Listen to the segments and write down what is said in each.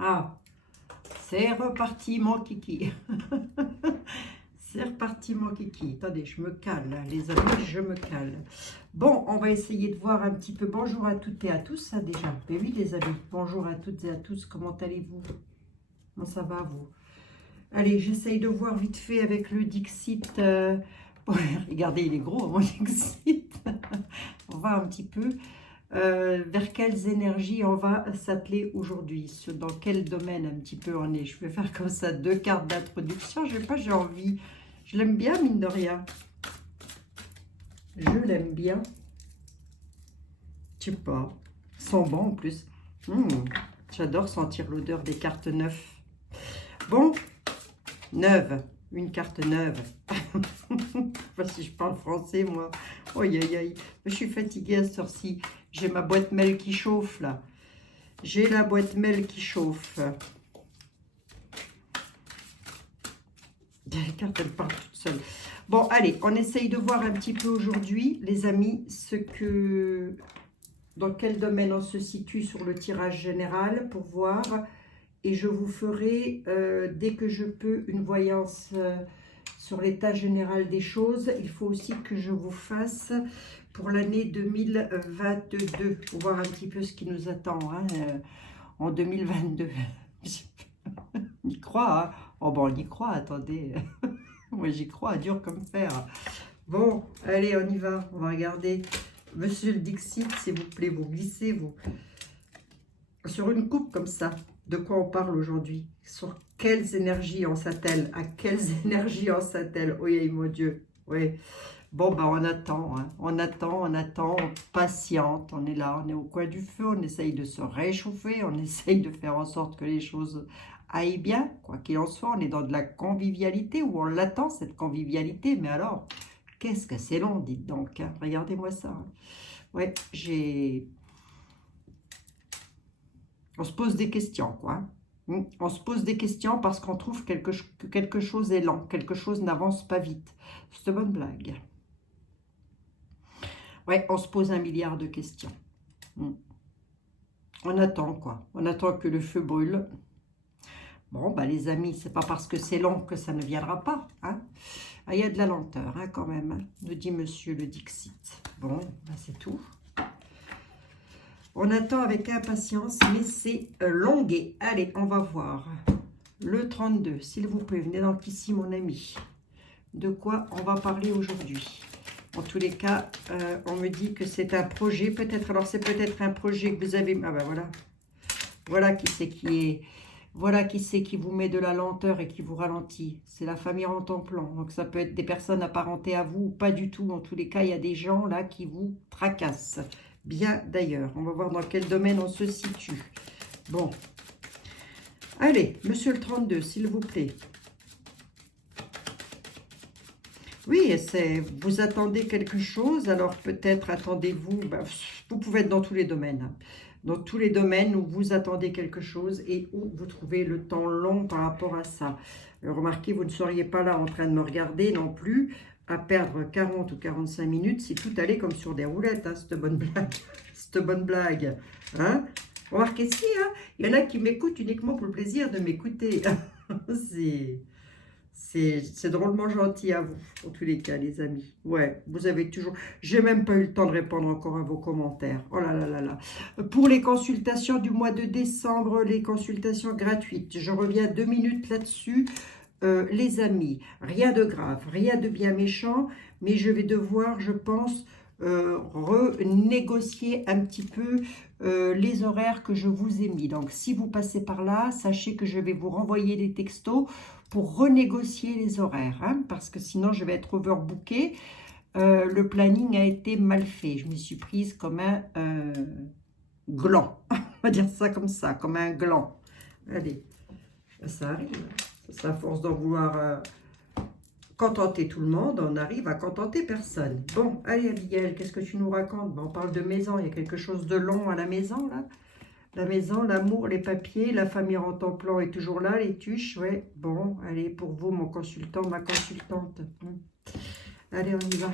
Ah, c'est reparti mon kiki. C'est reparti mon kiki. Attendez, je me cale, là, les amis, je me cale. Bon, on va essayer de voir un petit peu. Bonjour à toutes et à tous, ça déjà. Mais oui, les amis, bonjour à toutes et à tous. Comment allez-vous? Comment ça va, vous? Allez, j'essaye de voir vite fait avec le Dixit. Regardez, il est gros, mon Dixit. On va un petit peu vers quelles énergies on va s'atteler aujourd'hui. Dans quel domaine un petit peu on est. Je vais faire comme ça 2 cartes d'introduction. Je sais pas, j'ai envie. Je l'aime bien, mine de rien. Je l'aime bien. Je sais pas. Ils sont bons en plus. J'adore sentir l'odeur des cartes neuves. Bon, neuve. Une carte neuve. Je sais pas si je parle français, moi. Aïe, aïe, aïe. Je suis fatiguée à cette heure-ci. J'ai ma boîte mail qui chauffe, là. J'ai la boîte mail qui chauffe. Les cartes, elles partent toutes seules. Bon, allez, on essaye de voir un petit peu aujourd'hui, les amis, dans quel domaine on se situe sur le tirage général pour voir. Et je vous ferai, dès que je peux, une voyance sur l'état général des choses. Il faut aussi que je vous fasse pour l'année 2022, pour voir un petit peu ce qui nous attend en 2022. On y croit, hein? Oh bon, on y croit, attendez. Moi, j'y crois, dur comme fer. Bon, allez, on y va. On va regarder. Monsieur le Dixit, s'il vous plaît, vous glissez, vous. Sur une coupe comme ça, de quoi on parle aujourd'hui? Sur quelles énergies on s'attelle? À quelles énergies on s'attelle? Oui, mon Dieu. Oui. Bon, bah, on attend, hein. On attend, on patiente. On est là, on est au coin du feu, on essaye de se réchauffer, on essaye de faire en sorte que les choses aillent bien. Quoi qu'il en soit, on est dans de la convivialité ou on l'attend, cette convivialité. Mais alors, qu'est-ce que c'est long, dites donc, hein. Regardez-moi ça, hein. Ouais, on se pose des questions, quoi. On se pose des questions parce qu'on trouve que quelque chose est lent, quelque chose n'avance pas vite. C'est une bonne blague. Ouais, on se pose 1 milliard de questions. On attend, quoi. On attend que le feu brûle. Bon, bah les amis, c'est pas parce que c'est long que ça ne viendra pas, hein. Ah, il y a de la lenteur, hein, quand même, hein, nous dit monsieur le Dixit. Bon, bah, c'est tout. On attend avec impatience, mais c'est longué. Allez, on va voir. Le 32, s'il vous plaît, venez donc ici, mon ami. De quoi on va parler aujourd'hui? En tous les cas, on me dit que c'est un projet, peut-être. Alors, c'est peut-être un projet que vous avez... Ah ben voilà. Voilà qui c'est qui est... Voilà qui c'est qui vous met de la lenteur et qui vous ralentit. C'est la famille en temps plan. Donc, ça peut être des personnes apparentées à vous ou pas du tout. En tous les cas, il y a des gens là qui vous tracassent. Bien d'ailleurs. On va voir dans quel domaine on se situe. Bon. Allez, monsieur le 32, s'il vous plaît. Oui, vous attendez quelque chose, alors peut-être attendez-vous, vous pouvez être dans tous les domaines, hein. Dans tous les domaines où vous attendez quelque chose et où vous trouvez le temps long par rapport à ça. Remarquez, vous ne seriez pas là en train de me regarder non plus, à perdre 40 ou 45 minutes si tout allait comme sur des roulettes, hein, cette bonne blague. Cette bonne blague. Hein? Remarquez si, hein, il y en a qui m'écoutent uniquement pour le plaisir de m'écouter. C'est drôlement gentil à vous, en tous les cas, les amis. Ouais, vous avez toujours... J'ai même pas eu le temps de répondre encore à vos commentaires. Oh là là là là. Pour les consultations du mois de décembre, les consultations gratuites, je reviens 2 minutes là-dessus. Les amis, rien de grave, rien de bien méchant, mais je vais devoir, je pense, renégocier un petit peu les horaires que je vous ai mis. Donc, si vous passez par là, sachez que je vais vous renvoyer des textos pour renégocier les horaires, hein, parce que sinon, je vais être overbookée. Le planning a été mal fait. Je me suis prise comme un gland. On va dire ça comme ça, comme un gland. Allez, ça arrive. Ça, à force d'en vouloir contenter tout le monde, on arrive à contenter personne. Bon, allez Abigail, qu'est-ce que tu nous racontes? On parle de maison, il y a quelque chose de long à la maison, là. La maison, l'amour, les papiers, la famille en temps plan est toujours là, les tuches, ouais. Bon, allez, pour vous, mon consultant, ma consultante. Allez, on y va.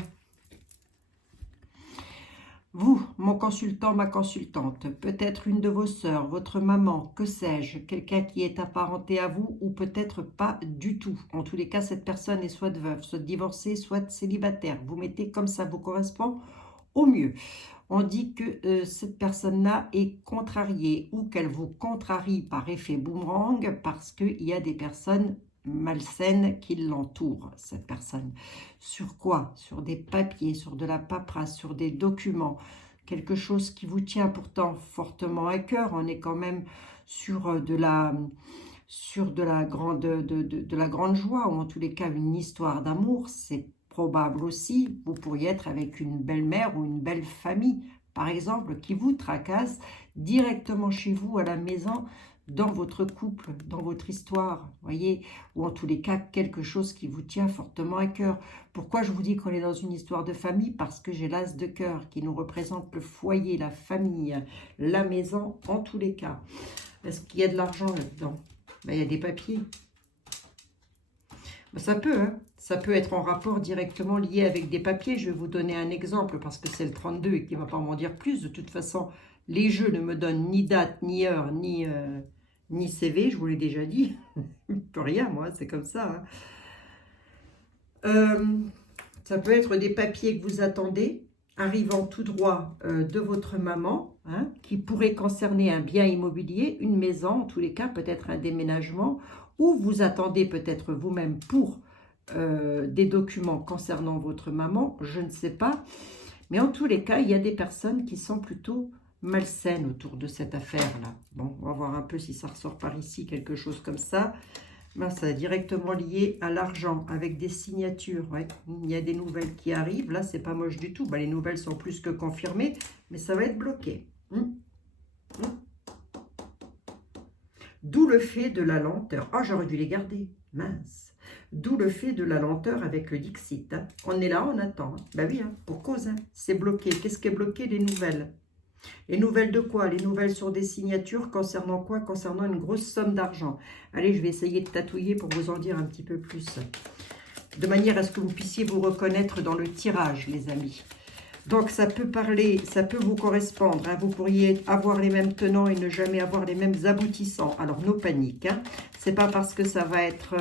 Vous, mon consultant, ma consultante, peut-être une de vos sœurs, votre maman, que sais-je, quelqu'un qui est apparenté à vous ou peut-être pas du tout. En tous les cas, cette personne est soit veuve, soit divorcée, soit célibataire. Vous mettez comme ça vous correspond au mieux. On dit que cette personne-là est contrariée ou qu'elle vous contrarie par effet boomerang parce qu'il y a des personnes malsaines qui l'entourent, cette personne. Sur quoi? Sur des papiers, sur de la paperasse, sur des documents, quelque chose qui vous tient pourtant fortement à cœur. On est quand même sur de la grande joie, ou en tous les cas une histoire d'amour. C'est probable aussi, vous pourriez être avec une belle-mère ou une belle famille, par exemple, qui vous tracasse directement chez vous, à la maison, dans votre couple, dans votre histoire, voyez, ou en tous les cas, quelque chose qui vous tient fortement à cœur. Pourquoi je vous dis qu'on est dans une histoire de famille? Parce que j'ai l'as de cœur qui nous représente le foyer, la famille, la maison, en tous les cas. Est-ce qu'il y a de l'argent là-dedans? Ben, il y a des papiers. Ben, ça peut, hein. Ça peut être en rapport directement lié avec des papiers. Je vais vous donner un exemple parce que c'est le 32 et qu'il ne va pas m'en dire plus. De toute façon, les jeux ne me donnent ni date, ni heure, ni CV. Je vous l'ai déjà dit. Je ne peux rien, moi, c'est comme ça. Ça peut être des papiers que vous attendez, arrivant tout droit de votre maman, hein, qui pourrait concerner un bien immobilier, une maison, en tous les cas, peut-être un déménagement, ou vous attendez peut-être vous-même pour des documents concernant votre maman, je ne sais pas. Mais en tous les cas, il y a des personnes qui sont plutôt malsaines autour de cette affaire-là. Bon, on va voir un peu si ça ressort par ici, quelque chose comme ça. Ben, ça est directement lié à l'argent, avec des signatures. Ouais. Il y a des nouvelles qui arrivent. Là, c'est pas moche du tout. Ben, les nouvelles sont plus que confirmées, mais ça va être bloqué. D'où le fait de la lenteur. Ah, j'aurais dû les garder. Mince. D'où le fait de la lenteur avec le Dixit. Hein. On est là, on attend. Hein. Ben oui, hein, pour cause. Hein. C'est bloqué. Qu'est-ce qui est bloqué? Les nouvelles. Les nouvelles de quoi? Les nouvelles sur des signatures concernant quoi? Concernant une grosse somme d'argent. Allez, je vais essayer de tatouiller pour vous en dire un petit peu plus. De manière à ce que vous puissiez vous reconnaître dans le tirage, les amis. Donc, ça peut parler, ça peut vous correspondre. Hein. Vous pourriez avoir les mêmes tenants et ne jamais avoir les mêmes aboutissants. Alors, no panique. Hein. Ce n'est pas parce que ça va être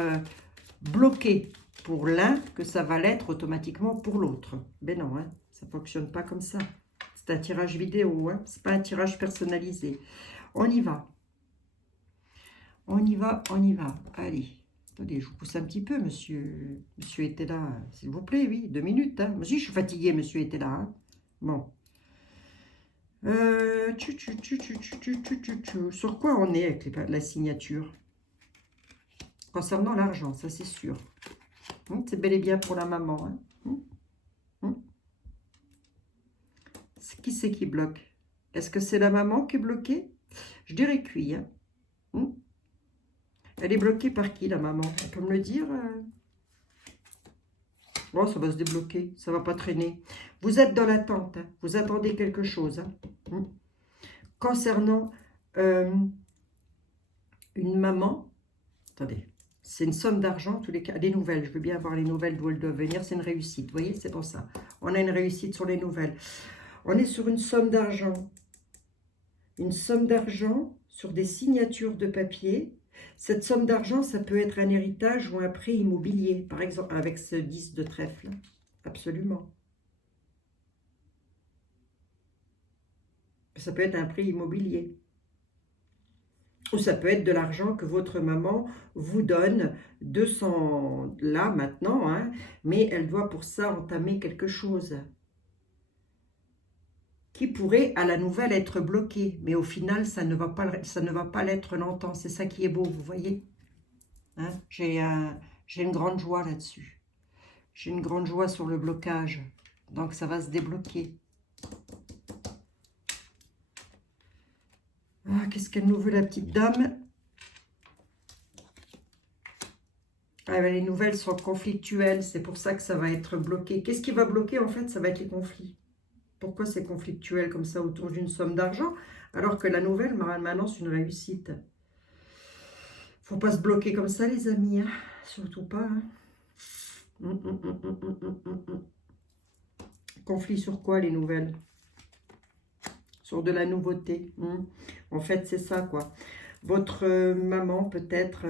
bloqué pour l'un que ça va l'être automatiquement pour l'autre. Ben non, hein, ça ne fonctionne pas comme ça. C'est un tirage vidéo, hein, ce n'est pas un tirage personnalisé. On y va. On y va, on y va. Allez. Attendez, je vous pousse un petit peu, monsieur. Monsieur était là, s'il vous plaît, oui, 2 minutes. Hein. Monsieur, je suis fatigué, monsieur était là. Hein. Bon. Sur quoi on est avec la signature? Concernant l'argent, ça c'est sûr. C'est bel et bien pour la maman. Hein. Qui c'est qui bloque? Est-ce que c'est la maman qui est bloquée? Je dirais que oui. Hein. Elle est bloquée par qui, la maman? On peut me le dire? Bon, ça va se débloquer, ça va pas traîner. Vous êtes dans l'attente, hein. Vous attendez quelque chose. Hein. Concernant une maman, attendez, c'est une somme d'argent, en tous les cas, des nouvelles. Je veux bien avoir les nouvelles d'où elles doivent venir, c'est une réussite. Vous voyez, c'est pour ça. On a une réussite sur les nouvelles. On est sur une somme d'argent. Une somme d'argent sur des signatures de papier. Cette somme d'argent, ça peut être un héritage ou un prêt immobilier, par exemple, avec ce 10 de trèfle. Absolument. Ça peut être un prêt immobilier. Ou ça peut être de l'argent que votre maman vous donne de son... là, maintenant, hein, mais elle doit pour ça entamer quelque chose qui pourrait à la nouvelle être bloqué. Mais au final, ça ne va pas l'être longtemps. C'est ça qui est beau, vous voyez. Hein, j'ai une grande joie là-dessus. J'ai une grande joie sur le blocage. Donc, ça va se débloquer. Ah, qu'est-ce qu'elle nous veut, la petite dame? Ah, ben, les nouvelles sont conflictuelles. C'est pour ça que ça va être bloqué. Qu'est-ce qui va bloquer, en fait? Ça va être les conflits. Pourquoi c'est conflictuel comme ça autour d'une somme d'argent, alors que la nouvelle m'annonce une réussite? Faut pas se bloquer comme ça, les amis. Hein. Surtout pas. Hein. Conflit sur quoi, les nouvelles? sur de la nouveauté. En fait, c'est ça, quoi. Votre maman, peut-être,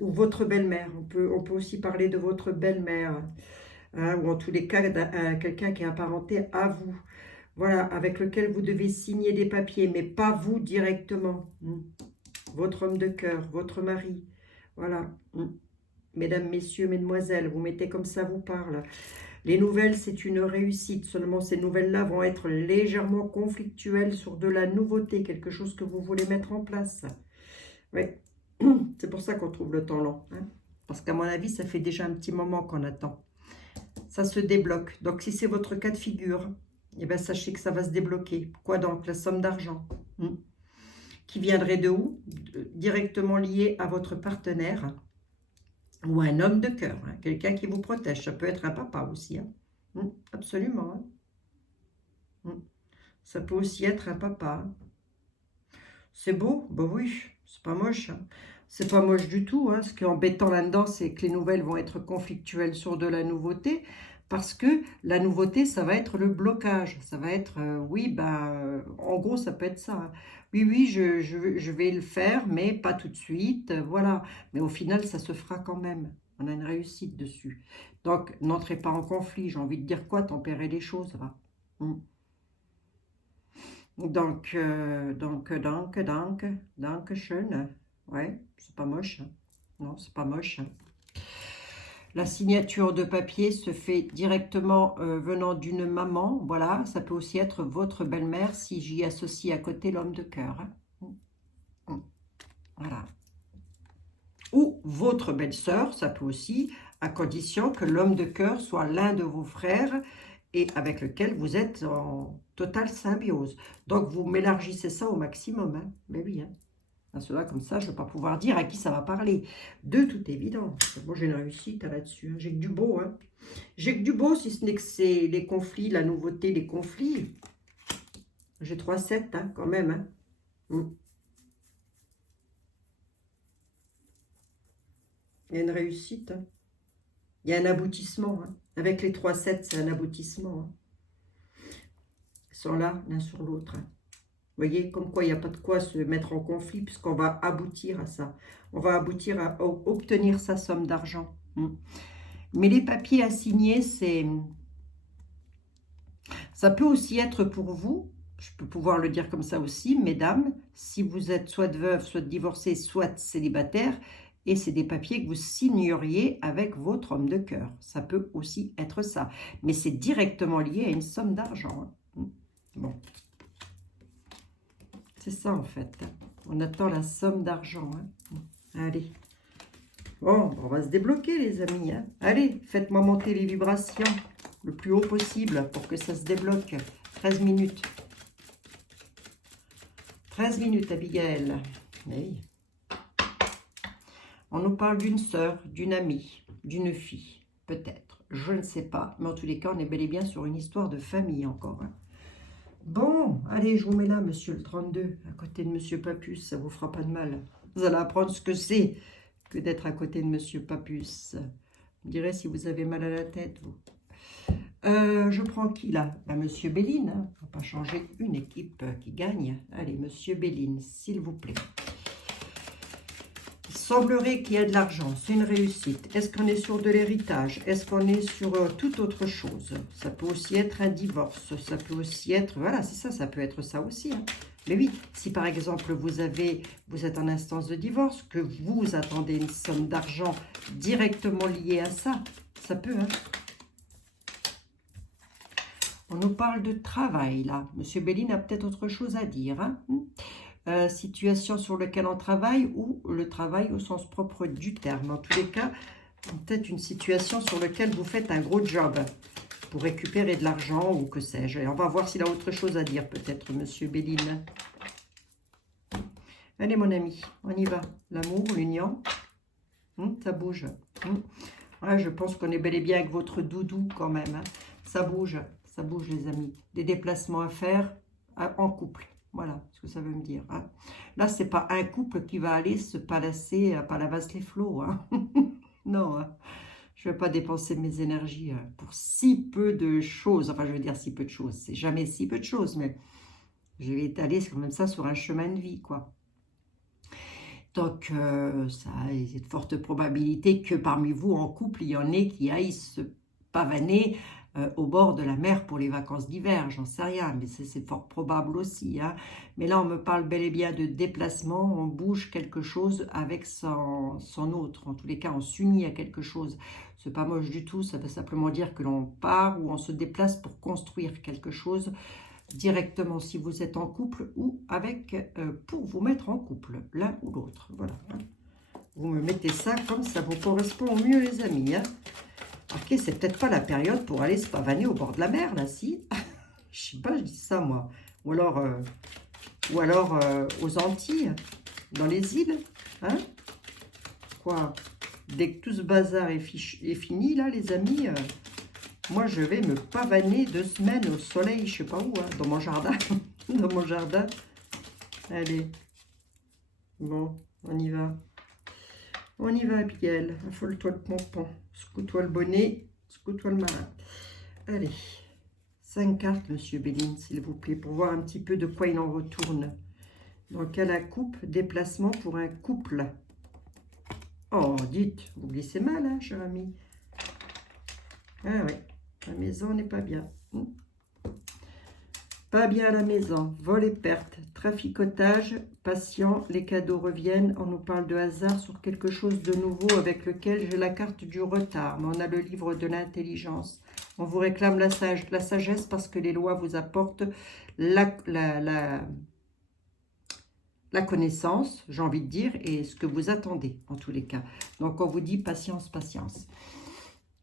ou votre belle-mère. On peut aussi parler de votre belle-mère, hein, ou en tous les cas, quelqu'un qui est apparenté à vous. Voilà, avec lequel vous devez signer des papiers, mais pas vous directement. Votre homme de cœur, votre mari. Voilà. Mesdames, messieurs, mesdemoiselles, vous mettez comme ça vous parle. Les nouvelles, c'est une réussite. Seulement, ces nouvelles-là vont être légèrement conflictuelles sur de la nouveauté, quelque chose que vous voulez mettre en place. Oui, c'est pour ça qu'on trouve le temps long. Hein. Parce qu'à mon avis, ça fait déjà un petit moment qu'on attend. Ça se débloque. Donc, si c'est votre cas de figure, eh bien, sachez que ça va se débloquer. Quoi donc? La somme d'argent. Qui viendrait de où? Directement lié à votre partenaire. Ou un homme de cœur, hein, quelqu'un qui vous protège. Ça peut être un papa aussi. Hein. Absolument. Hein. Ça peut aussi être un papa. C'est beau? Ben oui, c'est pas moche. Hein. C'est pas moche du tout. Hein. Ce qui est embêtant là-dedans, c'est que les nouvelles vont être conflictuelles sur de la nouveauté. Parce que la nouveauté, ça va être le blocage. Ça va être, oui, ben, en gros, ça peut être ça. Hein. Oui, oui, je vais le faire, mais pas tout de suite. Voilà. Mais au final, ça se fera quand même. On a une réussite dessus. Donc, n'entrez pas en conflit. J'ai envie de dire quoi? Tempérer les choses, va. Donc, schön. Ouais, c'est pas moche. Hein. Non, c'est pas moche. Hein. La signature de papier se fait directement venant d'une maman. Voilà, ça peut aussi être votre belle-mère si j'y associe à côté l'homme de cœur. Hein. Voilà. Ou votre belle-sœur, ça peut aussi, à condition que l'homme de cœur soit l'un de vos frères et avec lequel vous êtes en totale symbiose. Donc, vous m'élargissez ça au maximum. Hein. Mais oui, hein. Cela, comme ça, je ne vais pas pouvoir dire à qui ça va parler. De toute évidence. Moi, j'ai une réussite là-dessus. Hein. J'ai que du beau. Hein. J'ai que du beau, si ce n'est que c'est les conflits, la nouveauté, les conflits. J'ai 3-7, hein, quand même. Hein. Il y a une réussite. Hein. Il y a un aboutissement. Hein. Avec les 3-7, c'est un aboutissement. Hein. Ils sont là, l'un sur l'autre. Hein. Vous voyez, comme quoi il n'y a pas de quoi se mettre en conflit puisqu'on va aboutir à ça. On va aboutir à obtenir sa somme d'argent. Mais les papiers à signer, ça peut aussi être pour vous, je peux pouvoir le dire comme ça aussi, mesdames, si vous êtes soit veuve, soit divorcée, soit célibataire, et c'est des papiers que vous signeriez avec votre homme de cœur. Ça peut aussi être ça. Mais c'est directement lié à une somme d'argent. Hein. Bon. C'est ça, en fait. On attend la somme d'argent. Hein. Allez. Bon, on va se débloquer, les amis. Hein. Allez, faites-moi monter les vibrations le plus haut possible pour que ça se débloque. 13 minutes. 13 minutes, Abigail. Oui. On nous parle d'une sœur, d'une amie, d'une fille, peut-être. Je ne sais pas. Mais en tous les cas, on est bel et bien sur une histoire de famille encore. Hein. Bon, allez, je vous mets là, monsieur le 32, à côté de monsieur Papus, ça vous fera pas de mal. Vous allez apprendre ce que c'est que d'être à côté de monsieur Papus. Vous me direz si vous avez mal à la tête, vous. Je prends qui, là? Ben, monsieur Béline, hein. On ne va pas changer une équipe qui gagne. Allez, monsieur Béline, s'il vous plaît. Il semblerait qu'il y a de l'argent, c'est une réussite. Est-ce qu'on est sur de l'héritage? Est-ce qu'on est sur toute autre chose? Ça peut aussi être un divorce, ça peut aussi être... Voilà, c'est ça, ça peut être ça aussi. Hein. Mais oui, si par exemple vous êtes en instance de divorce, que vous attendez une somme d'argent directement liée à ça, ça peut. Hein. On nous parle de travail, là. Monsieur Béline a peut-être autre chose à dire. Hein. Situation sur laquelle on travaille ou le travail au sens propre du terme. En tous les cas, peut-être une situation sur laquelle vous faites un gros job pour récupérer de l'argent ou que sais-je. On va voir s'il a autre chose à dire, peut-être, monsieur Béline. Allez, mon ami, on y va. L'amour, l'union, ça bouge. Ouais, je pense qu'on est bel et bien avec votre doudou quand même. Hein. Ça bouge, les amis. Des déplacements à faire en couple. Voilà ce que ça veut me dire. Hein. Là, c'est pas un couple qui va aller se palasser à Palavas-les-Flots. Hein. Non, hein. Je ne vais pas dépenser mes énergies pour si peu de choses. Enfin, je veux dire si peu de choses. C'est jamais si peu de choses, mais Je vais étaler comme ça sur un chemin de vie, quoi. Donc, ça a de fortes probabilités que parmi vous, en couple, il y en ait qui aillent se pavaner au bord de la mer pour les vacances d'hiver. J'en sais rien, mais c'est fort probable aussi. Hein. Mais là, on me parle bel et bien de déplacement. On bouge quelque chose avec son autre. En tous les cas, on s'unit à quelque chose. C'est pas moche du tout. Ça veut simplement dire que l'on part ou on se déplace pour construire quelque chose directement si vous êtes en couple ou avec pour vous mettre en couple, l'un ou l'autre. Voilà. Vous me mettez ça comme ça vous correspond au mieux, les amis. Hein. Ok, c'est peut-être pas la période pour aller se pavaner au bord de la mer, là, si. Je sais pas, je dis ça, moi. Ou alors aux Antilles, dans les îles. Hein. Quoi? Dès que tout ce bazar est fini, là, les amis... moi, je vais me pavaner 2 semaines au soleil, je sais pas où, hein, dans mon jardin. Dans mon jardin. Allez. Bon, on y va. On y va, Abigail. Affole-toi le pompon. Secoue-toi le bonnet. Secoue-toi le marin. Allez. 5 cartes, monsieur Béline, s'il vous plaît, pour voir un petit peu de quoi il en retourne. Donc, à la coupe, déplacement pour un couple. Oh, dites, vous glissez mal, hein, cher ami. Ah ouais. La maison n'est pas bien. Pas bien à la maison. Vol et perte. Traficotage. Patient. Les cadeaux reviennent. On nous parle de hasard sur quelque chose de nouveau avec lequel j'ai la carte du retard. Mais on a le livre de l'intelligence. On vous réclame la sagesse parce que les lois vous apportent la connaissance, j'ai envie de dire, et ce que vous attendez en tous les cas. Donc on vous dit patience, patience.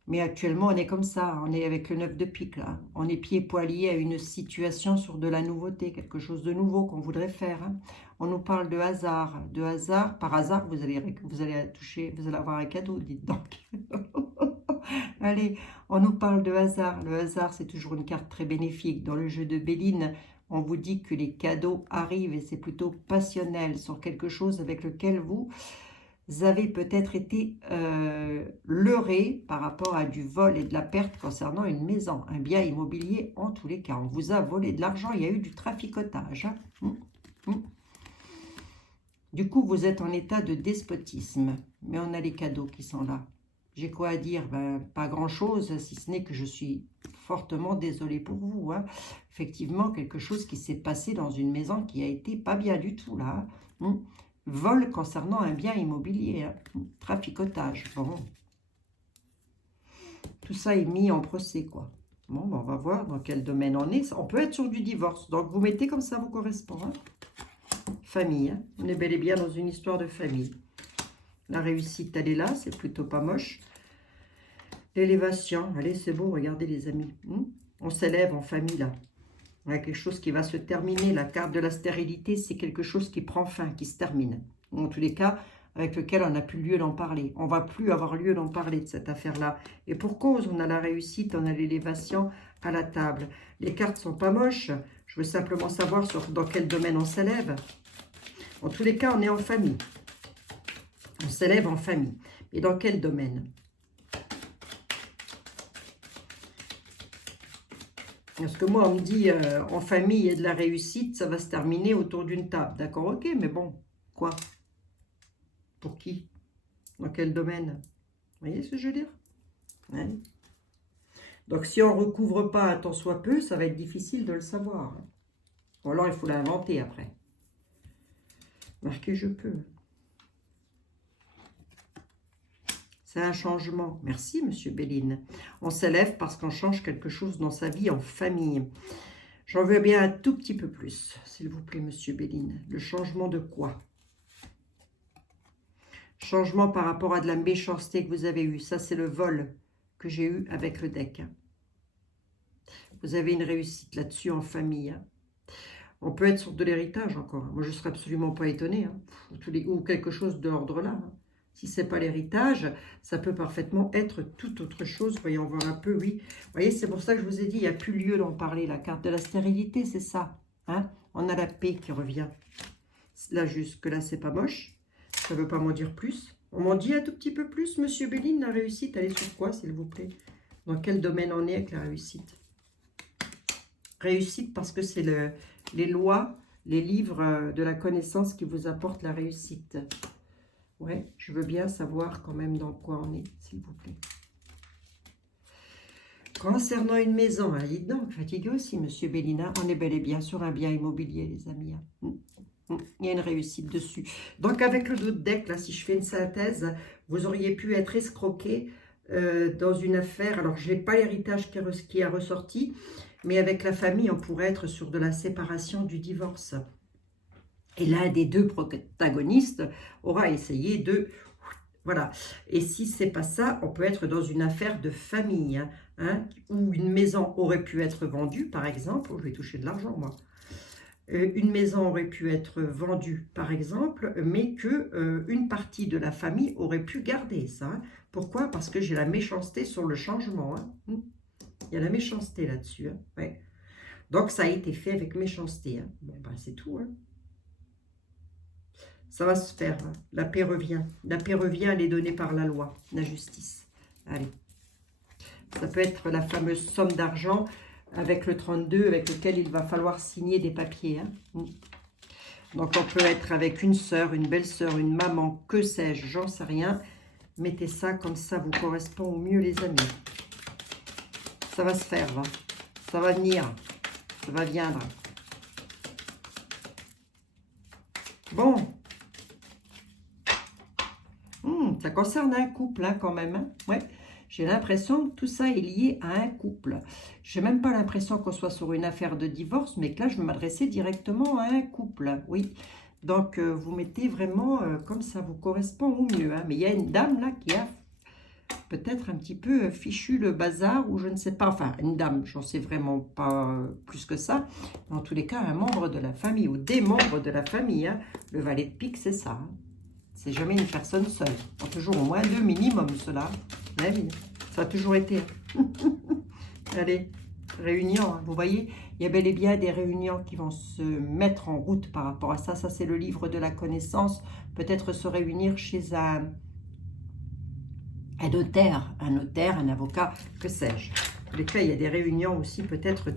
Mais actuellement, on est comme ça, on est avec le 9 de pique, là. On est pieds et poings liés à une situation sur de la nouveauté, quelque chose de nouveau qu'on voudrait faire. Hein. On nous parle de hasard. De hasard, par hasard, vous allez avoir un cadeau, dites donc. Allez, on nous parle de hasard. Le hasard, c'est toujours une carte très bénéfique. Dans le jeu de Béline, on vous dit que les cadeaux arrivent et c'est plutôt passionnel sur quelque chose avec lequel vous avez peut-être été leurré par rapport à du vol et de la perte concernant une maison, un bien immobilier en tous les cas. On vous a volé de l'argent, il y a eu du traficotage. Hein. Du coup, vous êtes en état de despotisme, mais on a les cadeaux qui sont là. J'ai quoi à dire? Ben, pas grand-chose, si ce n'est que je suis fortement désolée pour vous. Hein. Effectivement, quelque chose qui s'est passé dans une maison qui a été pas bien du tout, là. Hein. Vol concernant un bien immobilier, hein. Traficotage, bon. Tout ça est mis en procès, quoi. Bon, ben on va voir dans quel domaine on est. On peut être sur du divorce, donc vous mettez comme ça vous correspond. Hein. Famille, hein. On est bel et bien dans une histoire de famille. La réussite, elle est là, c'est plutôt pas moche. L'élévation, allez, c'est beau, regardez les amis. On s'élève en famille, là. Il y a quelque chose qui va se terminer. La carte de la stérilité, c'est quelque chose qui prend fin, qui se termine. En tous les cas, avec lequel on n'a plus lieu d'en parler. On ne va plus avoir lieu d'en parler de cette affaire-là. Et pour cause, on a la réussite, on a l'élévation à la table. Les cartes sont pas moches. Je veux simplement savoir dans quel domaine on s'élève. En tous les cas, on est en famille. On s'élève en famille. Et dans quel domaine ? Parce que moi, on me dit, en famille, il y a de la réussite, ça va se terminer autour d'une table. D'accord, ok, mais bon, quoi? Pour qui? Dans quel domaine? Vous voyez ce que je veux dire? Ouais. Donc, si on ne recouvre pas un tant soit peu, ça va être difficile de le savoir. Ou alors, il faut l'inventer après. Marquer, je peux. C'est un changement. Merci, monsieur Béline. On s'élève parce qu'on change quelque chose dans sa vie en famille. J'en veux bien un tout petit peu plus, s'il vous plaît, monsieur Béline. Le changement de quoi? Changement par rapport à de la méchanceté que vous avez eue. Ça, c'est le vol que j'ai eu avec le deck. Vous avez une réussite là-dessus en famille. On peut être sur de l'héritage encore. Moi, je ne serais absolument pas étonnée. Ou quelque chose de l'ordre là. Si ce n'est pas l'héritage, ça peut parfaitement être toute autre chose. Voyons voir un peu, oui. Vous voyez, c'est pour ça que je vous ai dit, il n'y a plus lieu d'en parler. La carte de la stérilité, c'est ça. Hein, on a la paix qui revient. Là, jusque-là, c'est pas moche. Ça ne veut pas m'en dire plus. On m'en dit un tout petit peu plus, monsieur Béline, la réussite, elle est sur quoi, s'il vous plaît? Dans quel domaine on est avec la réussite? Réussite parce que c'est les lois, les livres de la connaissance qui vous apportent la réussite. Ouais, je veux bien savoir quand même dans quoi on est, s'il vous plaît. Concernant une maison, hein, dites donc, fatigué aussi, Monsieur Bellina, on est bel et bien sur un bien immobilier, les amis. Hein. Il y a une réussite dessus. Donc, avec le dos de deck, là, si je fais une synthèse, vous auriez pu être escroqué dans une affaire. Alors, je n'ai pas l'héritage qui a ressorti, mais avec la famille, on pourrait être sur de la séparation, du divorce. Et l'un des deux protagonistes aura essayé de... Voilà. Et si ce n'est pas ça, on peut être dans une affaire de famille, hein, où une maison aurait pu être vendue, par exemple. Oh, je vais toucher de l'argent, moi. Une maison aurait pu être vendue, par exemple, mais qu'une partie de la famille aurait pu garder ça. Hein. Pourquoi? Parce que j'ai la méchanceté sur le changement. Hein. Il y a la méchanceté là-dessus. Hein. Ouais. Donc, ça a été fait avec méchanceté. Hein. Bon, ben, c'est tout. Hein. Ça va se faire. Hein. La paix revient. La paix revient, elle est donnée par la loi, la justice. Allez. Ça peut être la fameuse somme d'argent avec le 32, avec lequel il va falloir signer des papiers. Hein. Donc, on peut être avec une sœur, une belle-sœur, une maman, que sais-je, j'en sais rien. Mettez ça comme ça vous correspond au mieux, les amis. Ça va se faire, hein. Ça va venir, ça va viendre. Bon. Ça concerne un couple, hein, quand même. Hein. Ouais. J'ai l'impression que tout ça est lié à un couple. Je n'ai même pas l'impression qu'on soit sur une affaire de divorce, mais que là, je vais m'adresser directement à un couple. Oui. Donc, vous mettez vraiment comme ça vous correspond au mieux. Hein. Mais il y a une dame là qui a peut-être un petit peu fichu le bazar, ou je ne sais pas. Enfin, une dame, j'en sais vraiment pas plus que ça. Mais en tous les cas, un membre de la famille ou des membres de la famille. Hein. Le valet de pique, c'est ça. Hein. C'est jamais une personne seule. Il y a toujours au moins 2 minimum, cela. La vie. Ça a toujours été. Allez, réunion. Hein. Vous voyez, il y a bel et bien des réunions qui vont se mettre en route par rapport à ça. Ça, c'est le livre de la connaissance. Peut-être se réunir chez un notaire, un avocat, que sais-je. En tous les cas, il y a des réunions aussi peut-être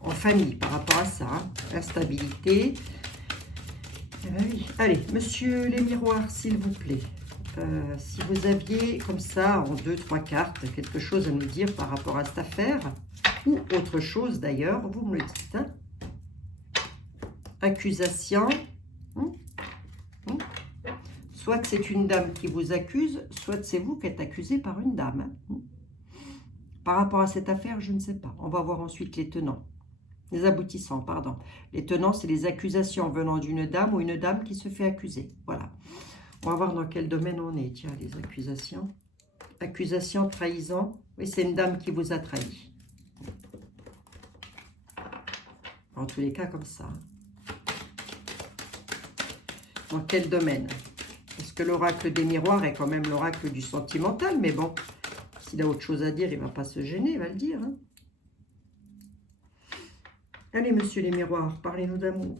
en famille par rapport à ça. Hein. Instabilité. Oui. Allez, monsieur les miroirs, s'il vous plaît. Si vous aviez comme ça, en 2-3 cartes, quelque chose à nous dire par rapport à cette affaire, ou autre chose d'ailleurs, vous me le dites. Hein. Accusation. Soit que c'est une dame qui vous accuse, soit c'est vous qui êtes accusé par une dame. Hein. Par rapport à cette affaire, je ne sais pas. On va voir ensuite les tenants. Les aboutissants, pardon. Les tenants, c'est les accusations venant d'une dame ou une dame qui se fait accuser. Voilà. On va voir dans quel domaine on est. Tiens, les accusations. Accusation, trahison. Oui, c'est une dame qui vous a trahi. En tous les cas, comme ça. Dans quel domaine? Parce que l'oracle des miroirs est quand même l'oracle du sentimental. Mais bon, s'il a autre chose à dire, il ne va pas se gêner, il va le dire. Hein. Allez, monsieur les miroirs, parlez-nous d'amour.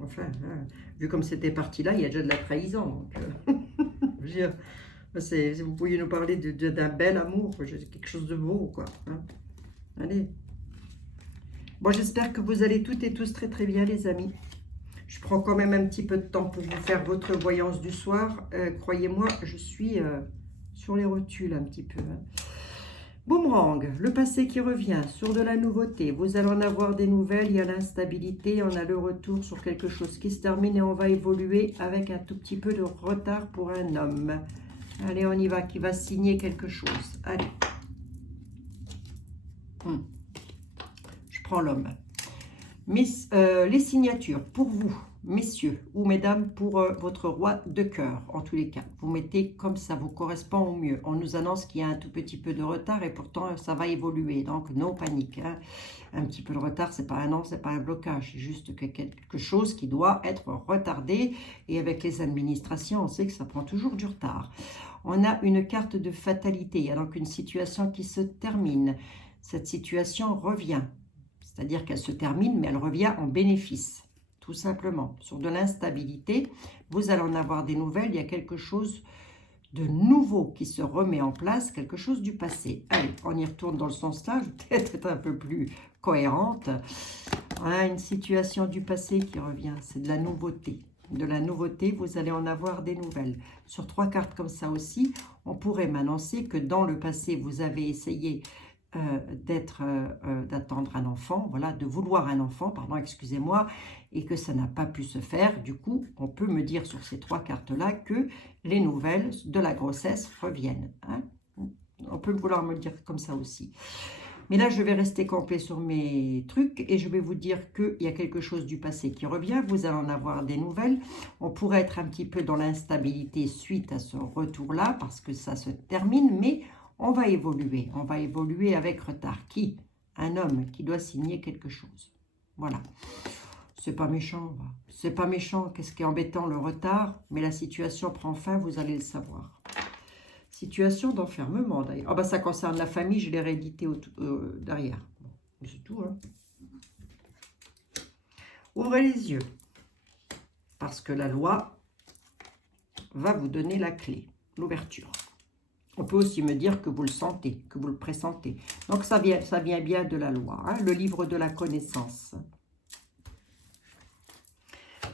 Enfin, hein, vu comme c'était parti là, il y a déjà de la trahison. Donc, je veux dire, si vous pouviez nous parler d'un bel amour, quelque chose de beau, quoi. Hein. Allez. Bon, j'espère que vous allez toutes et tous très très bien, les amis. Je prends quand même un petit peu de temps pour vous faire votre voyance du soir. Croyez-moi, je suis sur les rotules un petit peu. Hein. Boomerang, le passé qui revient, sur de la nouveauté. Vous allez en avoir des nouvelles, il y a l'instabilité, on a le retour sur quelque chose qui se termine et on va évoluer avec un tout petit peu de retard pour un homme. Allez, on y va, qui va signer quelque chose. Allez. Je prends l'homme. Les signatures, pour vous, messieurs ou mesdames, pour votre roi de cœur, en tous les cas. Vous mettez comme ça, vous correspond au mieux. On nous annonce qu'il y a un tout petit peu de retard et pourtant, ça va évoluer. Donc, non panique. Hein. Un petit peu de retard, c'est pas un non, c'est pas un blocage. C'est juste quelque chose qui doit être retardé. Et avec les administrations, on sait que ça prend toujours du retard. On a une carte de fatalité. Il y a donc une situation qui se termine. Cette situation revient. C'est-à-dire qu'elle se termine, mais elle revient en bénéfice, tout simplement. Sur de l'instabilité, vous allez en avoir des nouvelles. Il y a quelque chose de nouveau qui se remet en place, quelque chose du passé. Allez, on y retourne dans le sens là, je vais peut-être être un peu plus cohérente. Voilà, une situation du passé qui revient, c'est de la nouveauté. De la nouveauté, vous allez en avoir des nouvelles. Sur 3 cartes comme ça aussi, on pourrait m'annoncer que dans le passé, vous avez essayé d'attendre un enfant, voilà, de vouloir un enfant, pardon, excusez-moi, et que ça n'a pas pu se faire. Du coup, on peut me dire sur ces 3 cartes-là que les nouvelles de la grossesse reviennent. Hein. On peut vouloir me le dire comme ça aussi. Mais là, je vais rester campé sur mes trucs et je vais vous dire qu'il y a quelque chose du passé qui revient. Vous allez en avoir des nouvelles. On pourrait être un petit peu dans l'instabilité suite à ce retour-là parce que ça se termine, mais on va évoluer. On va évoluer avec retard. Qui? Un homme qui doit signer quelque chose. Voilà. C'est pas méchant. C'est pas méchant. Qu'est-ce qui est embêtant? Le retard. Mais la situation prend fin, vous allez le savoir. Situation d'enfermement d'ailleurs. Ah bah ça concerne la famille, je l'ai réédité derrière. Bon, c'est tout. Hein. Ouvrez les yeux. Parce que la loi va vous donner la clé, l'ouverture. On peut aussi me dire que vous le sentez, que vous le pressentez. Donc ça vient bien de la loi, hein, le livre de la connaissance.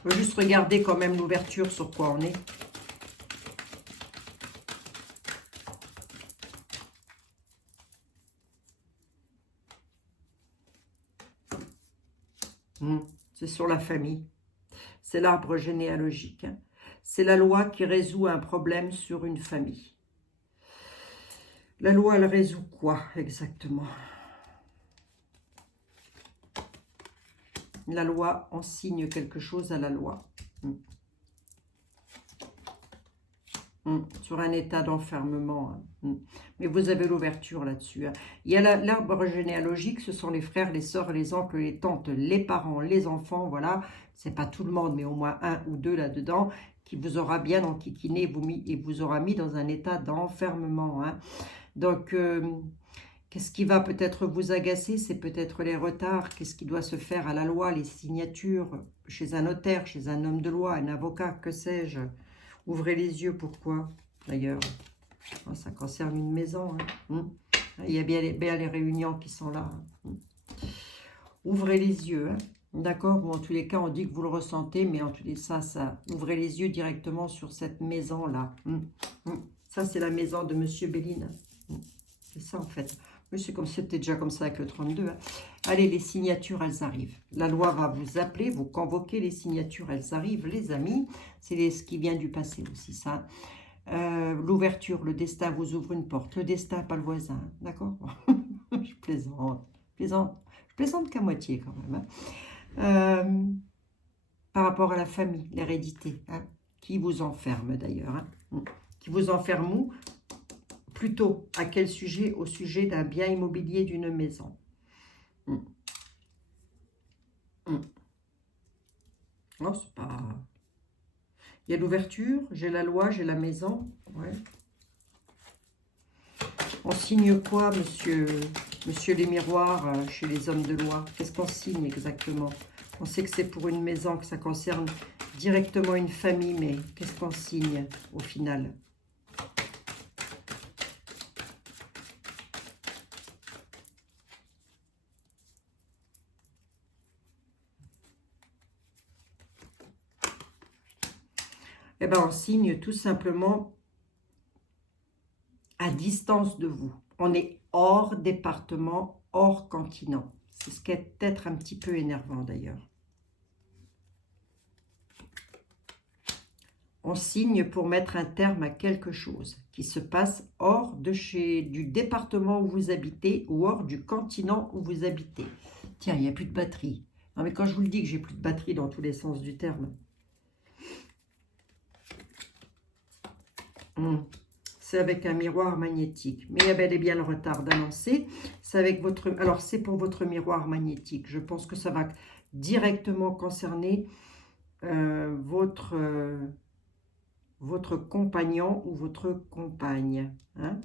On va juste regarder quand même l'ouverture, sur quoi on est. C'est sur la famille. C'est l'arbre généalogique. Hein. C'est la loi qui résout un problème sur une famille. La loi, elle résout quoi exactement? La loi, on signe quelque chose à la loi. Sur un état d'enfermement. Mais vous avez l'ouverture là-dessus. Hein. Il y a l'arbre généalogique, ce sont les frères, les sœurs, les oncles, les tantes, les parents, les enfants, voilà. C'est pas tout le monde, mais au moins 1 ou 2 là-dedans, qui vous aura bien enquiquiné et vous aura mis dans un état d'enfermement. Hein. Donc, qu'est-ce qui va peut-être vous agacer? C'est peut-être les retards. Qu'est-ce qui doit se faire à la loi, les signatures, chez un notaire, chez un homme de loi, un avocat, que sais-je? Ouvrez les yeux, pourquoi d'ailleurs? Ça concerne une maison. Hein. Il y a bien les réunions qui sont là. Hein. Ouvrez les yeux. Hein. D'accord? Ou en tous les cas, on dit que vous le ressentez, mais en tous les cas, ouvrez les yeux directement sur cette maison-là. Ça, c'est la maison de Monsieur Béline. C'est ça, en fait. C'était déjà comme ça avec le 32. Hein. Allez, les signatures, elles arrivent. La loi va vous appeler, vous convoquer. Les signatures, elles arrivent, les amis. C'est ce qui vient du passé aussi, ça. L'ouverture, le destin vous ouvre une porte. Le destin, pas le voisin. D'accord? Je plaisante. Je plaisante qu'à moitié, quand même. Hein. Par rapport à la famille, l'hérédité. Hein, qui vous enferme, d'ailleurs. Hein, qui vous enferme où? Plutôt, à quel sujet? Au sujet d'un bien immobilier, d'une maison. Non, c'est pas... Il y a l'ouverture, j'ai la loi, j'ai la maison. Ouais. On signe quoi, monsieur les miroirs, chez les hommes de loi? Qu'est-ce qu'on signe exactement? On sait que c'est pour une maison, que ça concerne directement une famille, mais qu'est-ce qu'on signe au final? Eh bien, on signe tout simplement à distance de vous. On est hors département, hors continent. C'est ce qui est peut-être un petit peu énervant d'ailleurs. On signe pour mettre un terme à quelque chose qui se passe hors du département où vous habitez ou hors du continent où vous habitez. Tiens, il n'y a plus de batterie. Non, mais quand je vous le dis que j'ai plus de batterie dans tous les sens du terme. C'est avec un miroir magnétique. Mais il y a bel et bien le retard d'annoncer. C'est avec votre... Alors, c'est pour votre miroir magnétique. Je pense que ça va directement concerner votre compagnon ou votre compagne. Hein?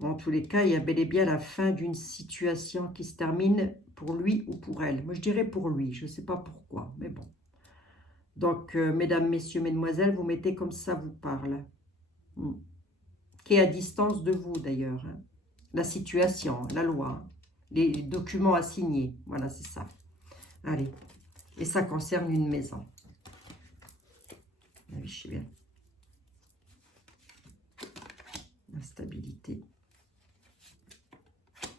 En tous les cas, il y a bel et bien la fin d'une situation qui se termine pour lui ou pour elle. Moi, je dirais pour lui. Je ne sais pas pourquoi, mais bon. Donc, mesdames, messieurs, mesdemoiselles, vous mettez comme ça vous parle. Mm. Qui est à distance de vous d'ailleurs. Hein. La situation, la loi, les documents à signer. Voilà, c'est ça. Allez. Et ça concerne une maison. Ah oui, je sais bien. Instabilité.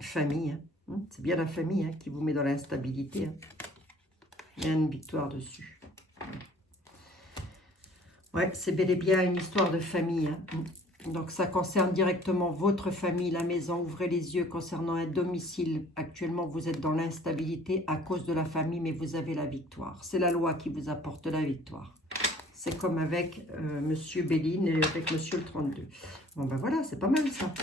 Famille. Hein. C'est bien la famille hein, qui vous met dans l'instabilité. Hein. Il y a une victoire dessus. Ouais, c'est bel et bien une histoire de famille. Hein. Donc, ça concerne directement votre famille, la maison. Ouvrez les yeux concernant un domicile. Actuellement, vous êtes dans l'instabilité à cause de la famille, mais vous avez la victoire. C'est la loi qui vous apporte la victoire. C'est comme avec Monsieur Béline et avec Monsieur le 32. Bon, ben voilà, c'est pas mal ça.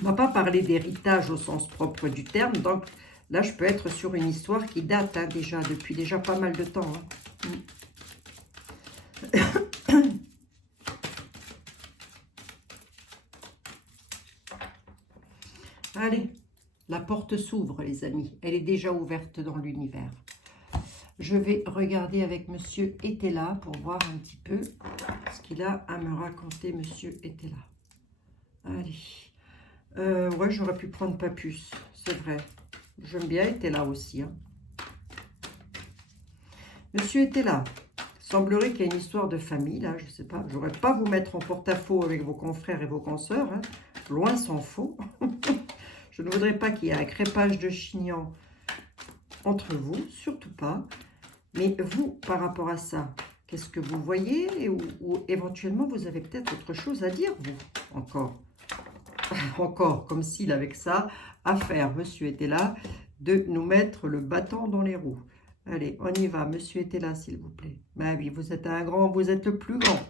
On va pas parler d'héritage au sens propre du terme. Donc, là, je peux être sur une histoire qui date hein, déjà, depuis déjà pas mal de temps. Hein. Allez, la porte s'ouvre, les amis. Elle est déjà ouverte dans l'univers. Je vais regarder avec Monsieur Etela pour voir un petit peu ce qu'il a à me raconter, Monsieur Etela. Allez. Ouais, j'aurais pu prendre Papus, c'est vrai. J'aime bien Etela aussi. Hein. Monsieur Etela, semblerait qu'il y ait une histoire de famille, là, je sais pas. Je n'aurais pas vous mettre en porte-à-faux avec vos confrères et vos consoeurs. Hein. Loin s'en faut. Je ne voudrais pas qu'il y ait un crépage de chignon entre vous, surtout pas. Mais vous, par rapport à ça, qu'est-ce que vous voyez ou éventuellement, vous avez peut-être autre chose à dire, vous, encore. Encore, comme s'il avait que ça à faire. Monsieur était là de nous mettre le bâton dans les roues. Allez, on y va. Monsieur était là, s'il vous plaît. Ben oui, vous êtes un grand, vous êtes le plus grand.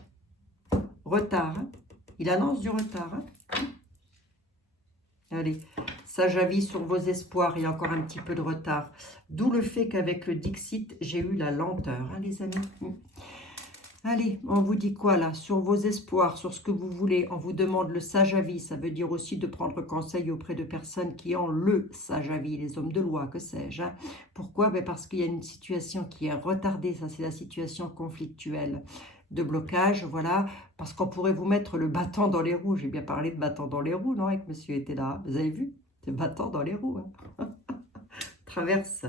Retard, hein. Il annonce du retard, hein. Allez, sage avis sur vos espoirs, il y a encore un petit peu de retard. D'où le fait qu'avec le Dixit, j'ai eu la lenteur, hein, les amis. Allez, on vous dit quoi là? Sur vos espoirs, sur ce que vous voulez, on vous demande le sage avis. Ça veut dire aussi de prendre conseil auprès de personnes qui ont le sage avis, les hommes de loi, que sais-je. Hein. Pourquoi? Ben parce qu'il y a une situation qui est retardée, ça c'est la situation conflictuelle. De blocage, voilà, parce qu'on pourrait vous mettre le bâton dans les roues. J'ai bien parlé de bâton dans les roues, non, avec monsieur était là. Vous avez vu? C'est bâton dans les roues. Hein. Traverse.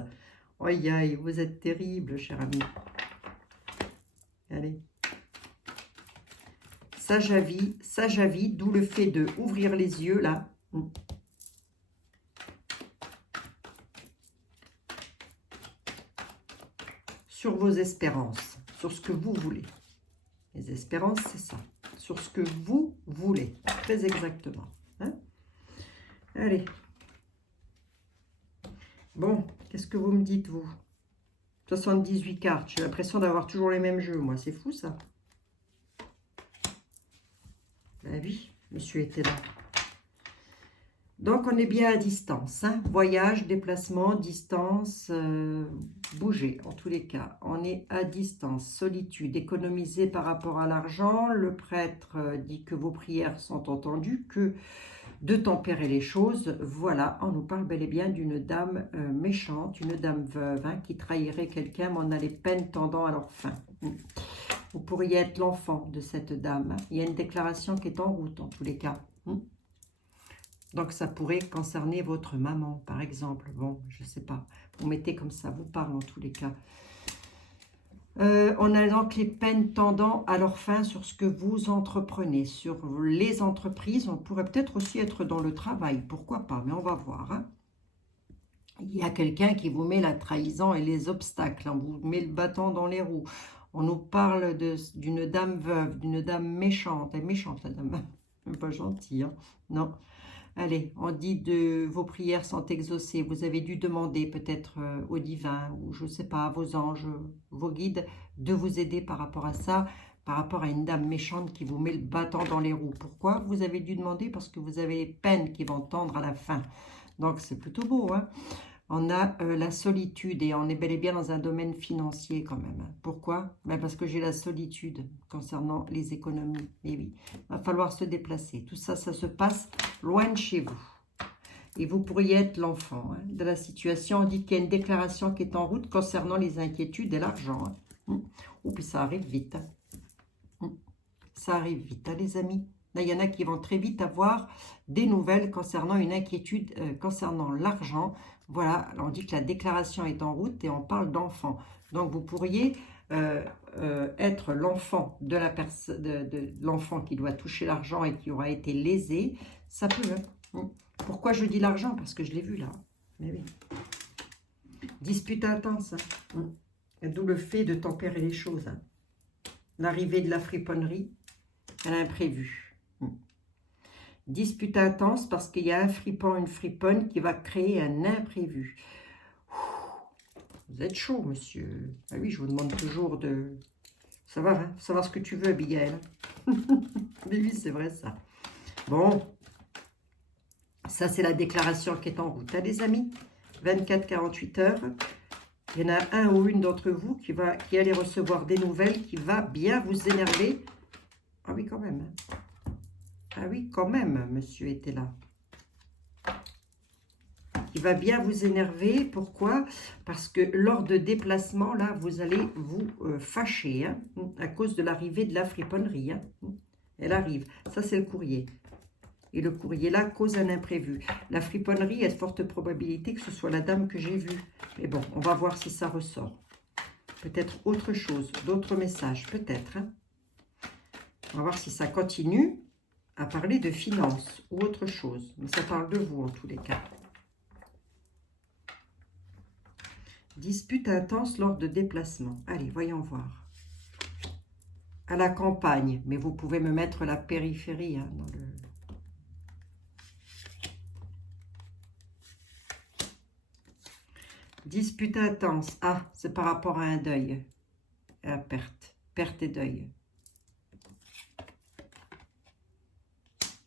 Aïe, aïe, vous êtes terrible, cher ami. Allez. Sage avis, d'où le fait de ouvrir les yeux, là. Sur vos espérances, sur ce que vous voulez. Les espérances, c'est ça. Sur ce que vous voulez. Très exactement. Hein? Allez. Bon, qu'est-ce que vous me dites, vous? 78 cartes. J'ai l'impression d'avoir toujours les mêmes jeux, moi. C'est fou, ça. Ben oui, monsieur était là. Donc, on est bien à distance. Hein? Voyage, déplacement, distance, bouger, en tous les cas. On est à distance. Solitude, économiser par rapport à l'argent. Le prêtre dit que vos prières sont entendues, que de tempérer les choses. Voilà, on nous parle bel et bien d'une dame méchante, une dame veuve, hein, qui trahirait quelqu'un, mais on a les peines tendant à leur fin. Vous pourriez être l'enfant de cette dame. Hein. Il y a une déclaration qui est en route, en tous les cas. Donc, ça pourrait concerner votre maman, par exemple. Bon, je ne sais pas. Vous mettez comme ça, vous parle en tous les cas. On a donc les peines tendant à leur fin sur ce que vous entreprenez. Sur les entreprises, on pourrait peut-être aussi être dans le travail. Pourquoi pas, mais on va voir. Hein. Il y a quelqu'un qui vous met la trahison et les obstacles. On vous met le bâton dans les roues. On nous parle d'une dame veuve, d'une dame méchante. Elle est méchante, la dame. Pas gentille, hein. Non. Allez, on dit de vos prières sont exaucées. Vous avez dû demander peut-être au divin ou je ne sais pas, à vos anges, vos guides, de vous aider par rapport à ça, par rapport à une dame méchante qui vous met le bâton dans les roues. Pourquoi vous avez dû demander? Parce que vous avez les peines qui vont tendre à la fin. Donc, c'est plutôt beau, hein? On a la solitude et on est bel et bien dans un domaine financier quand même. Pourquoi? Ben parce que j'ai la solitude concernant les économies. Et oui, il va falloir se déplacer. Tout ça, ça se passe loin de chez vous. Et vous pourriez être l'enfant hein, de la situation. On dit qu'il y a une déclaration qui est en route concernant les inquiétudes et l'argent. Hein. Oh, puis ça arrive vite. Hein. Ça arrive vite, hein, les amis. Là, il y en a qui vont très vite avoir des nouvelles concernant une inquiétude concernant l'argent. Voilà, alors on dit que la déclaration est en route et on parle d'enfant. Donc, vous pourriez être l'enfant de la personne, de l'enfant qui doit toucher l'argent et qui aura été lésé. Ça peut, hein. Pourquoi je dis l'argent? Parce que je l'ai vu là. Mais oui. Dispute intense, hein. D'où le fait de tempérer les choses, hein. L'arrivée de la friponnerie à l'imprévu. Dispute intense parce qu'il y a un fripon, une friponne qui va créer un imprévu. Vous êtes chaud, monsieur. Ah oui, je vous demande toujours de savoir, hein, savoir ce que tu veux, Abigail. Mais oui, c'est vrai ça. Bon, ça c'est la déclaration qui est en route, hein, les amis. 24-48 heures. Il y en a un ou une d'entre vous qui allait recevoir des nouvelles, qui va bien vous énerver. Ah oui, quand même. Ah oui, quand même, monsieur était là. Il va bien vous énerver. Pourquoi? Parce que lors de déplacement, là, vous allez vous fâcher, hein, à cause de l'arrivée de la friponnerie, hein. Elle arrive. Ça, c'est le courrier. Et le courrier, là, cause un imprévu. La friponnerie, il y a de fortes probabilités que ce soit la dame que j'ai vue. Mais bon, on va voir si ça ressort. Peut-être autre chose, d'autres messages, peut-être, hein. On va voir si ça continue à parler de finances ou autre chose. Mais ça parle de vous, en tous les cas. Dispute intense lors de déplacement. Allez, voyons voir. À la campagne, mais vous pouvez me mettre la périphérie, hein, dans le... Dispute intense. Ah, c'est par rapport à un deuil. À la perte. Perte et deuil.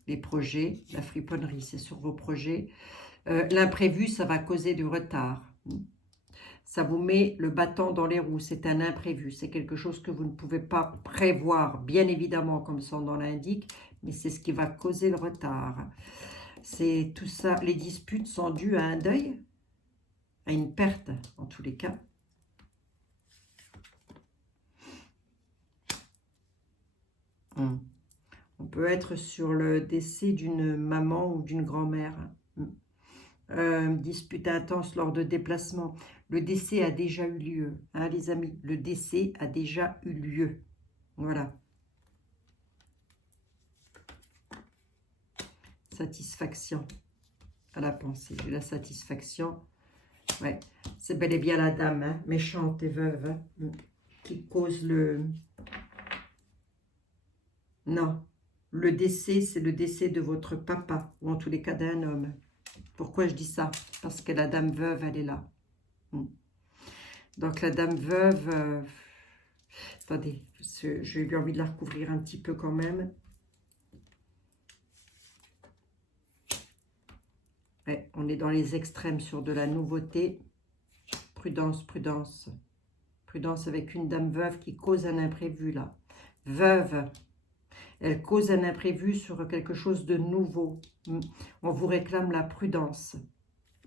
Les projets, la friponnerie, c'est sur vos projets. L'imprévu, ça va causer du retard. Ça vous met le bâton dans les roues. C'est un imprévu. C'est quelque chose que vous ne pouvez pas prévoir, bien évidemment, comme son nom l'indique, mais c'est ce qui va causer le retard. C'est tout ça. Les disputes sont dues à un deuil, à une perte, en tous les cas. On peut être sur le décès d'une maman ou d'une grand-mère. Dispute intense lors de déplacement. Le décès a déjà eu lieu, hein, les amis. Le décès a déjà eu lieu. Voilà. Satisfaction à la pensée. J'ai la satisfaction. Ouais, c'est bel et bien la dame, hein, méchante et veuve, hein, qui cause le... Non, le décès, c'est le décès de votre papa, ou en tous les cas d'un homme. Pourquoi je dis ça? Parce que la dame veuve, elle est là. Donc la dame veuve... Attendez, j'ai eu envie de la recouvrir un petit peu quand même. Ouais, on est dans les extrêmes sur de la nouveauté. Prudence, prudence. Prudence avec une dame veuve qui cause un imprévu là. Veuve, elle cause un imprévu sur quelque chose de nouveau. On vous réclame la prudence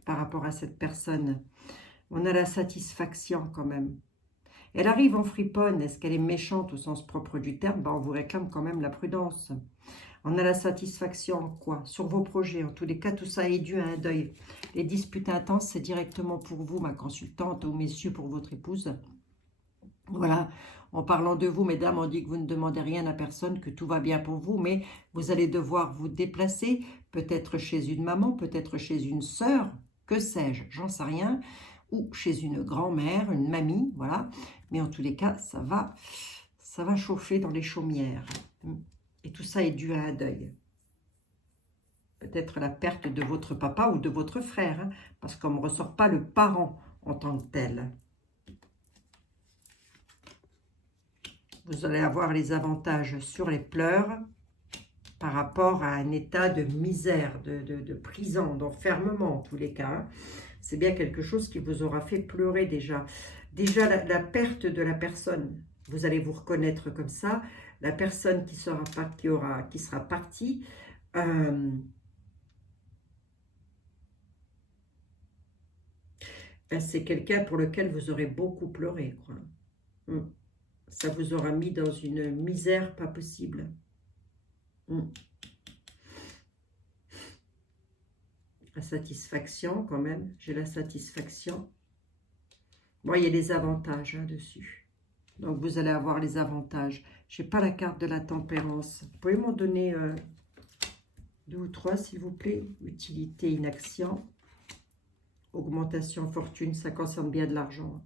par rapport à cette personne. On a la satisfaction quand même. Elle arrive en friponne. Est-ce qu'elle est méchante au sens propre du terme? Ben, on vous réclame quand même la prudence. On a la satisfaction, quoi? Sur vos projets. En tous les cas, tout ça est dû à un deuil. Les disputes intenses, c'est directement pour vous, ma consultante, ou messieurs, pour votre épouse. Voilà. En parlant de vous, mesdames, on dit que vous ne demandez rien à personne, que tout va bien pour vous, mais vous allez devoir vous déplacer, peut-être chez une maman, peut-être chez une sœur, que sais-je, j'en sais rien, ou chez une grand-mère, une mamie, voilà. Mais en tous les cas, ça va chauffer dans les chaumières. Et tout ça est dû à un deuil. Peut-être la perte de votre papa ou de votre frère, hein, parce qu'on ne ressort pas le parent en tant que tel. Vous allez avoir les avantages sur les pleurs par rapport à un état de misère, de prison, d'enfermement en tous les cas. Hein. C'est bien quelque chose qui vous aura fait pleurer déjà. Déjà, la perte de la personne, vous allez vous reconnaître comme ça. La personne qui sera partie, c'est quelqu'un pour lequel vous aurez beaucoup pleuré, quoi. Ça vous aura mis dans une misère pas possible. La satisfaction quand même. J'ai la satisfaction. Bon, il y a des avantages dessus. Donc, vous allez avoir les avantages. Je n'ai pas la carte de la tempérance. Vous pouvez m'en donner 2 ou 3, s'il vous plaît. Utilité, inaction. Augmentation, fortune, ça concerne bien de l'argent.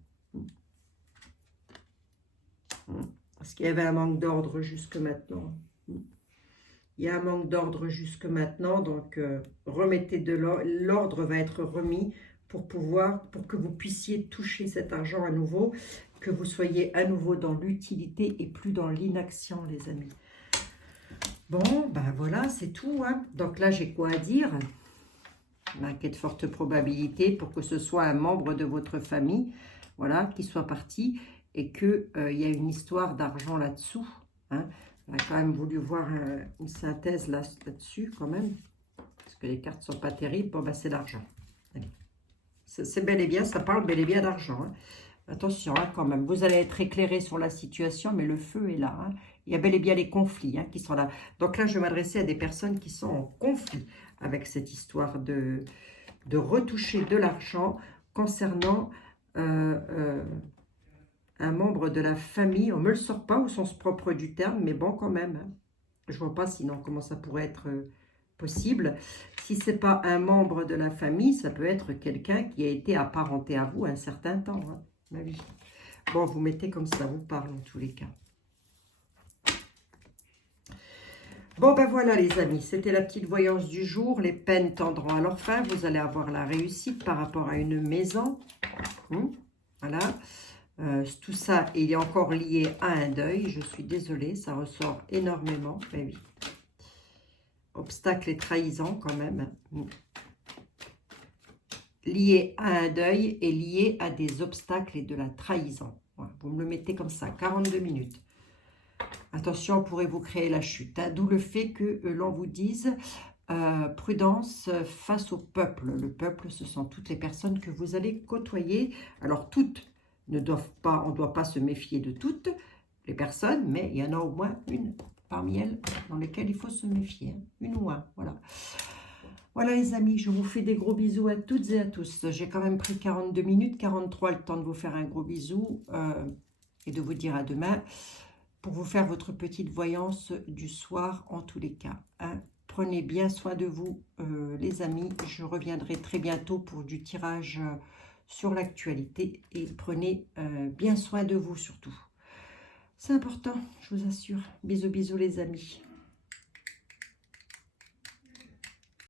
Parce qu'il y avait un manque d'ordre jusque maintenant. Il y a un manque d'ordre jusque maintenant, donc remettez de l'ordre va être remis pour que vous puissiez toucher cet argent à nouveau, que vous soyez à nouveau dans l'utilité et plus dans l'inaction, les amis. Bon, ben voilà, c'est tout. Hein. Donc là, j'ai quoi à dire? Ben, qu'il y a de fortes probabilités pour que ce soit un membre de votre famille, voilà, qui soit parti et qu'il y a une histoire d'argent là-dessous. Hein. On a quand même voulu voir une synthèse là-dessus quand même, parce que les cartes ne sont pas terribles. Bon, ben c'est l'argent. C'est bel et bien, ça parle bel et bien d'argent. Hein. Attention hein, quand même, vous allez être éclairé sur la situation, mais le feu est là. Hein. Il y a bel et bien les conflits qui sont là. Donc là, je vais m'adresser à des personnes qui sont en conflit avec cette histoire de retoucher de l'argent concernant un membre de la famille. On ne me le sort pas au sens propre du terme, mais bon quand même. Hein. Je ne vois pas sinon comment ça pourrait être possible. Si ce n'est pas un membre de la famille, ça peut être quelqu'un qui a été apparenté à vous un certain temps. Hein, ma vie. Bon, vous mettez comme ça vous parle en tous les cas. Bon, ben voilà les amis, c'était la petite voyance du jour. Les peines tendront à leur fin. Vous allez avoir la réussite par rapport à une maison. Voilà. Tout ça est encore lié à un deuil. Je suis désolée, ça ressort énormément. Mais oui. Obstacle et trahison quand même. Lié à un deuil et lié à des obstacles et de la trahison. Voilà, vous me le mettez comme ça, 42 minutes. Attention, pourrez-vous créer la chute. Hein, d'où le fait que l'on vous dise prudence face au peuple. Le peuple, ce sont toutes les personnes que vous allez côtoyer. Alors, toutes ne doivent pas, on ne doit pas se méfier de toutes les personnes, mais il y en a au moins une parmi elles dans lesquelles il faut se méfier. Hein, une ou un, voilà. Voilà les amis, je vous fais des gros bisous à toutes et à tous. J'ai quand même pris 42 minutes, 43, le temps de vous faire un gros bisou et de vous dire à demain pour vous faire votre petite voyance du soir en tous les cas. Hein. Prenez bien soin de vous les amis. Je reviendrai très bientôt pour du tirage sur l'actualité et prenez bien soin de vous surtout. C'est important, je vous assure. Bisous, bisous les amis.